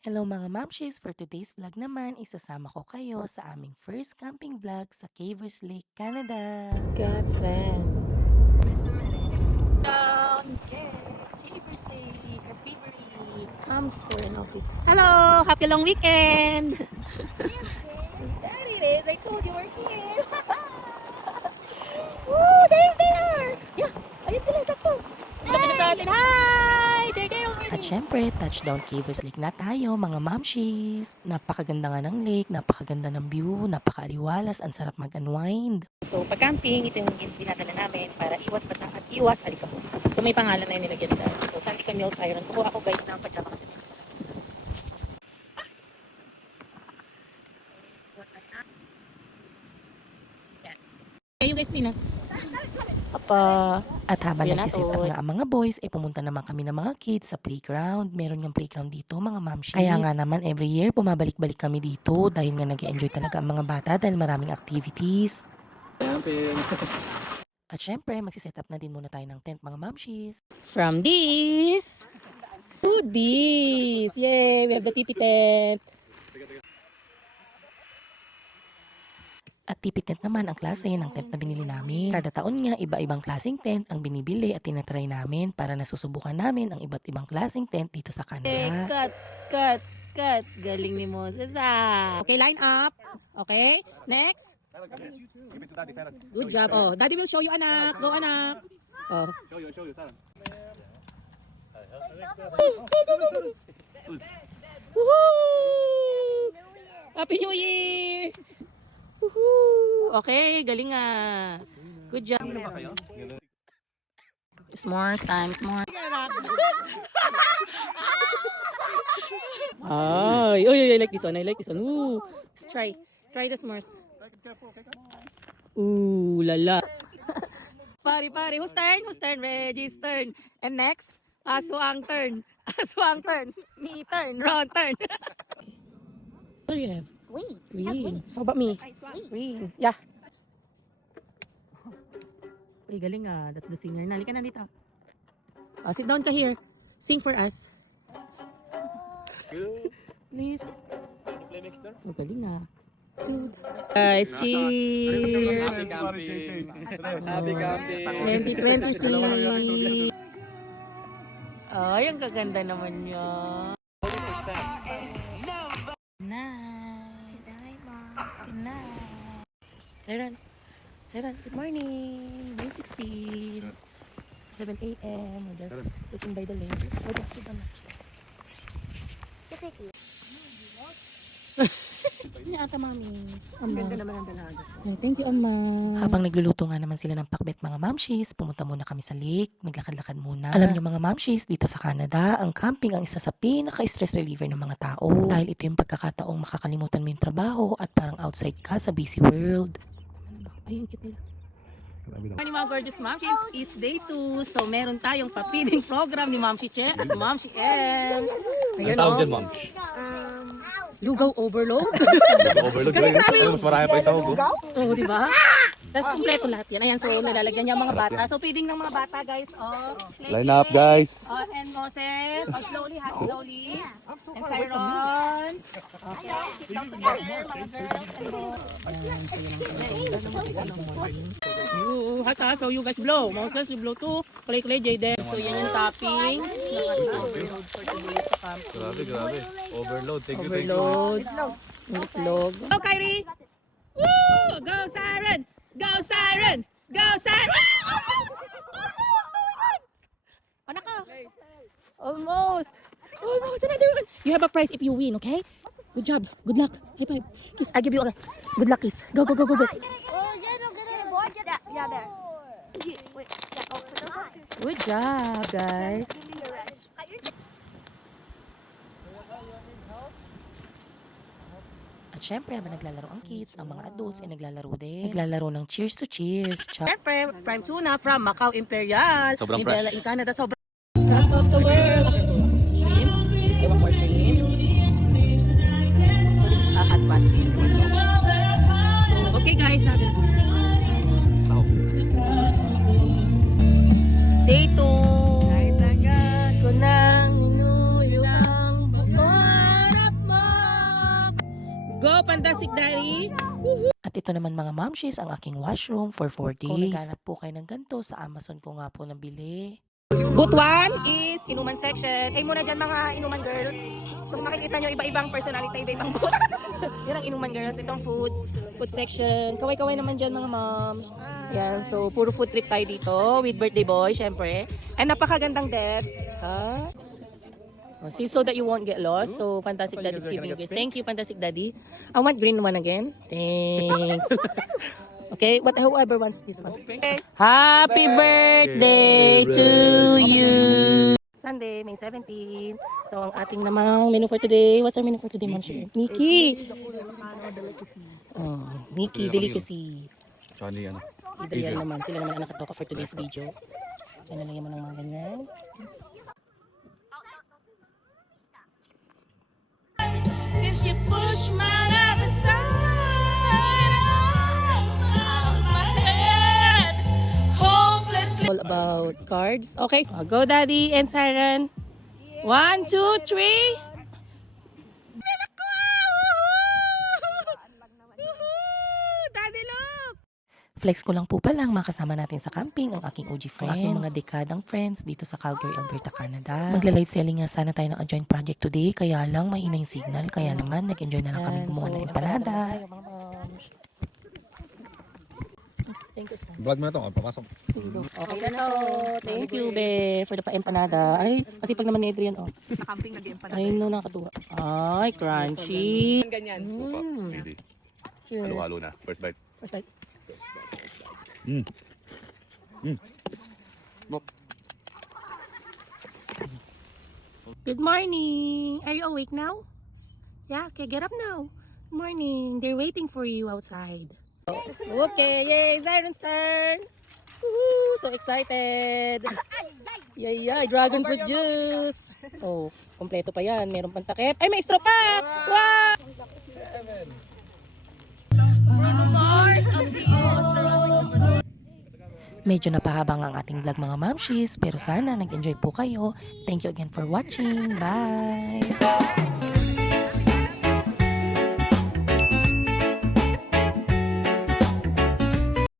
Hello mga mamshis! For today's vlog naman, isasama ko kayo sa aming first camping vlog sa Cavers Lake, Canada. God's plan. Down! Cavers Lake, our favorite camp store and office. Hello! Happy long weekend! There it is! I told you we're here! Woo! There they are! Yeah! Ayun sila, sakto! Lapit na sa atin! Hi! There already! At syempre, touchdown Cavers Lake na tayo mga mamshis. Napakaganda nga ng lake, napakaganda ng view, napakaaliwalas, ang sarap mag-unwind. So, pag camping, ito yung dinadala namin para iwas basa at iwas alikabok. So, may pangalan na yung nilagyan nila. So, Santika Mills Iron. Kukuha ako guys ng pajama kasi. Yan. You guys, Nina. Apa. At habang Kuya nagsiset up Natoy. nga ang mga boys, pumunta naman kami ng mga kids sa playground. Meron ng playground dito mga mamshis. Kaya nga naman every year bumabalik-balik kami dito dahil nga nag-enjoy talaga ang mga bata dahil maraming activities. At syempre, magsiset up na din muna tayo ng tent mga mamshis. From this to this. Yay! We have the titi tent. At tipid tent naman ang klase ng tent na binili namin. Kada taon nga, iba-ibang klaseng tent ang binibili at tinatry namin para nasusubukan namin ang iba't ibang klaseng tent dito sa Canada. Cut. Galing ni Moses Okay, line up. Okay, next. Good job. Oh, Daddy will show you, anak. Go, anak. Oh. Show you, Sarah. Woohoo! Happy New Year! Woohoo! Okay, galing ah. Good job. S'mores time, s'mores. Ay, I like this one. Ooh, let's try. Try the s'mores. Ooh, lala. Pare. Whose turn? Reggie's turn. And next, Aswang turn. Me turn. Ron turn. What do you have? Green. How about me? Green. Yeah. Ay, galing ah. That's the singer. Nalika na dito. Oh, sit down ka here. Sing for us. Please. Oh, galing ah. Guys, cheers! Happy camping! Happy camping! 2023! Ay, ang gaganda naman niya. 40%. Night, hi mom. Good night. Siren, good morning. Day 16. 7 a.m. We're just looking by the lake. Sit down. Ni ata mami. Ganda naman ang dalaga. Thank you, Ama. Habang nagluluto nga naman sila ng pakbet mga mamshis, pumunta muna kami sa lake, naglakad-lakad muna. Alam nyo mga mamshis, dito sa Canada, ang camping ang isa sa pinaka-stress reliever ng mga tao. Dahil ito yung pagkakataong makakalimutan mo yung trabaho at parang outside ka sa busy world. Ayun, cute nila. Morning mga gorgeous mamshis, is day 2. So meron tayong papiding program ni Mamshi Che at Mamshi M. Ayun Tawag o. dyan, ma'am. Lugaw overload. Overload ko yun. Mas marami pa isa ko. Oo, di ba? Tapos kumpleto lahat yan. Ayan, so nalalagyan niya ang mga bata. So feeding ng mga bata, guys. Oh, Line up, guys. Oh, and Moses. Oh, slowly, slowly. And Cyron. Okay. Sit down together, mga girls and boys. Ayan, so yun ang Oo, hot ha. So you guys blow. Moses, you blow too. Clay, Jayden. So yan yung toppings. Overload for today sa camping. Grabe. Overload. Thank you. Overload. Itlog. Go, Kyrie! Woo! Go, Siren! Go, Siren! Go, Siren! Almost! Anak ka! Almost! Another one! You have a prize if you win, okay? Good job. Good luck. High five. Kiss. I give you a good luck kiss. Go. Oh, yeah, no, get it, boy. Get that. Yeah, there. Wait, yeah, oh, put those up. Good job, guys. At syempre, habang naglalaro ang kids, ang mga adults ay naglalaro din. Naglalaro ng cheers to cheers. Siyempre, prime tuna from Macau Imperial. Sobrang Ni fresh. Bella in Canada. Sobrang top of the world. Shrimp. I want more shrimp. So this is a hot pot. So, okay guys, natin. Day 2. Ko nang inuyo ang buwan. Go, Pandasik Daddy. At ito naman mga mamshis, ang aking washroom for 4 days. Kung naghanap po kayo ng ganito, sa Amazon ko nga po nabili. Booth 1 is inuman section. Ay muna dyan mga inuman girls. So kung makikita nyo iba-ibang personality, iba-ibang booth. Yan ang inuman girls. Itong food section. Kaway-kaway naman dyan mga moms. Yan, so puro food trip tayo dito with birthday boy, syempre. And napakagandang depths. Ha? See, so that you won't get lost. So, Fantastic Daddy's giving you guys. Thank you, Fantastic Daddy. I want green one again. Thanks. Okay, but whoever wants this one. Happy birthday to you! Sunday, May 17. So, ang ating namang menu for today. What's our menu for today, Ma'am Shir? Mickey! Oh, Mickey Delicacy. Johnny, ano? Adrian naman. Sila naman ang nakatoka for today's video. Yan, nalagyan mo ng mga ganyan. Since you push my love aside, out of my head, hopelessly. All about cards. Okay, go Daddy and Siren. 1, 2, 3. Daddy, look! Flex ko lang po palang makasama natin sa camping ang aking OG friends. Ang aking mga dekadang friends dito sa Calgary, Alberta, Canada. Magla-live selling nga sana tayo ng joint project today. Kaya lang mahina yung signal. Kaya naman nag-enjoy na lang kami gumawa ng empanada. Thank you, sir. Vlog mo na ito, papasok. Okay na to. Thank you, be, for the pa-empanada. Ay, kasi pag naman ni Adrian, oh. Sa camping nag-empanada. Ay, no, nakatuwa. Ay, crunchy. Ganyan. Supa, CD. Cheers. Halo-halo na. First bite. First bite. Good morning. Are you awake now? Yeah, okay, get up now. Good morning. They're waiting for you outside. Okay, yay, Siren's turn. Woohoo, so excited. Yay, dragon fruit juice. Oh, kompleto pa yan. Meron pang takip. Ay, may straw pa. Wow! Medyo napahabang ang ating vlog mga mamshis, pero sana nag-enjoy po kayo. Thank you again for watching. Bye!